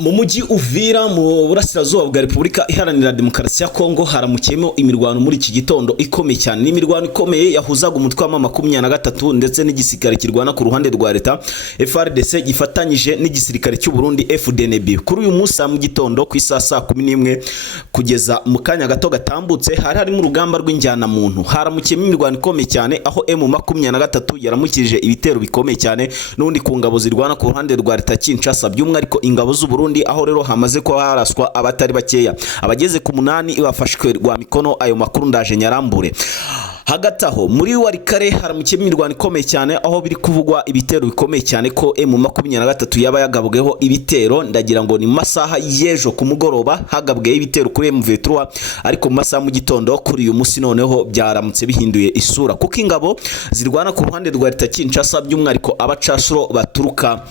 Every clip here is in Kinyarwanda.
Mu mujyi Uvira mu burasirazuba bwa Repubulika Iharanira Demokarasi ya Kongo haramukiyemo imirwano muri iki gitondo ikomeye cyane. Ni imirwano ikomeye yahuzaga umutwe wa 23 ndetse n'igisirikare kirwana ku ruhande rwa leta FARDC gifatanyije n'igisirikare cy'u Burundi FDNB. Kuri uyu munsi mu gitondo ku isaha 11 kugeza mu kanya gato gatambutse hari mu rugamba rw'injyana muntu. Haramukiyemo imirwano ikomeye cyane aho M23 yaramukirije ibitero bikomeye cyane n'undi ku ngabo zirwana ku ruhande rwa leta Kinshasa, by'umwihariko ingabo z'u Burundi, aho rero hamaze ko haraswa abatari bakeya. Abageze ku 8 bafashwe rwa mikono. Ayo makuru ndaje nyarambure. Hagati aho muri Warikare haramukiyemo imirwano ikomeye cyane aho biri kuvugwa ibitero bikomeye cyane ko M23 yaba yagabweho ibitero. Ndagira ngo ni masaha y'ejo ku mugoroba hagabweho ibitero kuri M23, ariko mu masaha mu gitondo kuri uyu munsi noneho byaramutse bihinduye isura kuko ingabo zirwana ku ruhande rwa leta Kinshasa, by'umwihariko abacashuro baturuka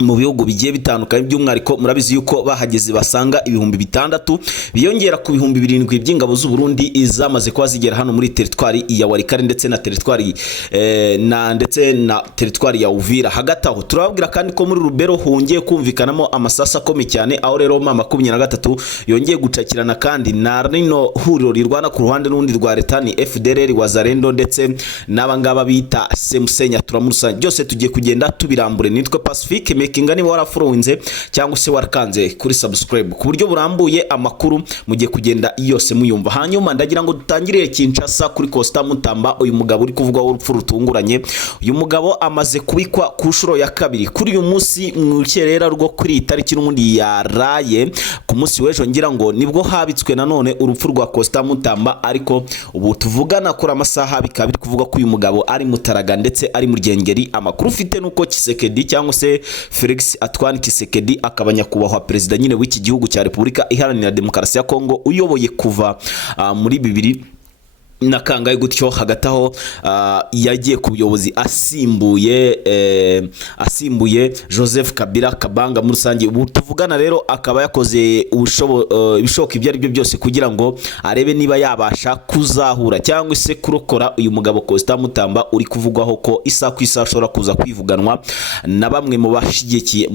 mu bihugu bigiye bitandukanye, by'umwihariko murabizi yuko bahageze basanga ibihumbi 6 biyongera ku bihumbi 7 by'ingabo z'u Burundi izamaze kwa zigera hano muri territoire ya Warikare ndetse na territoire na territoire ya Uvira. Hagati aho turababwira kandi ko muri Rubero hongeye kumvikanamo amasasa akomeye cyane, aho rero M23 yongeye gucakirana kandi na rino huriro rirwana ku ruhande n'undi rwa leta ni FDLR Wazalendo ndetse n'abangaba bita Semusenya. Turamurusa byose tugiye kugenda tubirambure. Nitwe Pacifique Mekingani warafuronze cyangwa se warakanze kuri subscribe ku buryo burambuye amakuru mugiye kugenda yose muyumva. Hanyuma ndagira ngo dutangire Kinshasa kuri Costa Mutamba. Uyu mugabo uri kuvuga urupfu rutunguranye. Uyu mugabo amaze kubikwa ku shuro ya kabiri kuri uyu munsi mu cyerera rwo kuri itariki n'undi yaraye ku munsi w'ejo. Ngira ngo nibwo habitswe nanone urupfu rwa Costa Mutamba, ariko ubu tuvugana kuri amasaha bikaba biri kuvuga ko uyu mugabo ari Mutaraga ndetse ari mu Ryengeri. Amakuru ufite nuko Kisekedi cyangwa se Felix Antoine Kisekedi akaba nyakubahwa perezida nyine w'iki gihugu cya Repubulika Iharanira Demokarasi ya Kongo uyoboye kuva muri 2000 na kangaye gutyo. Hagati aho yagiye ku buyobozi asimbuye Joseph Kabila Kabanga muri rusange. Ubu tuvugana rero akaba yakoze ibishoboka ibyo ari byo byose kugira ngo arebe niba yabasha kuzahura cyangwa se kurokora uyu mugabo Costa Mutamba uri kuvugwaho ko isa ku isa ashobora kuza kwivuganwa na bamwe mu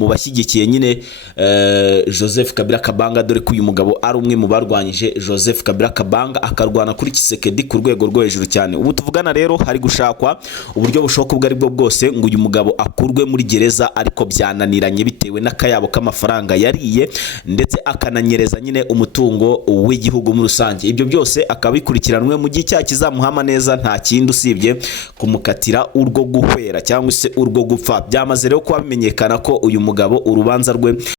bashyigikiye nyine Joseph Kabila Kabanga, dore ko uyu mugabo ari umwe mu barwanyije Joseph Kabila Kabanga akarwana kuri Kisekedi ku rwego rwo hejuru cyane. Ubu tuvugana rero hari gushakwa uburyo bushoboka ubwo ari bwo bwose ngo uyu mugabo akurwe muri gereza, ariko byananiranye bitewe n'akayabo k'amafaranga yariye ndetse akananyereza nyine umutungo w'igihugu muri rusange. Ibyo byose akabikurikiranwe mu gihe cya kizamuhama neza, nta kindi usibye kumukatira urwo guhwera cyangwa se urwo gupfa. Byamaze rero kuba bimenyekana ko uyu mugabo urubanza rwe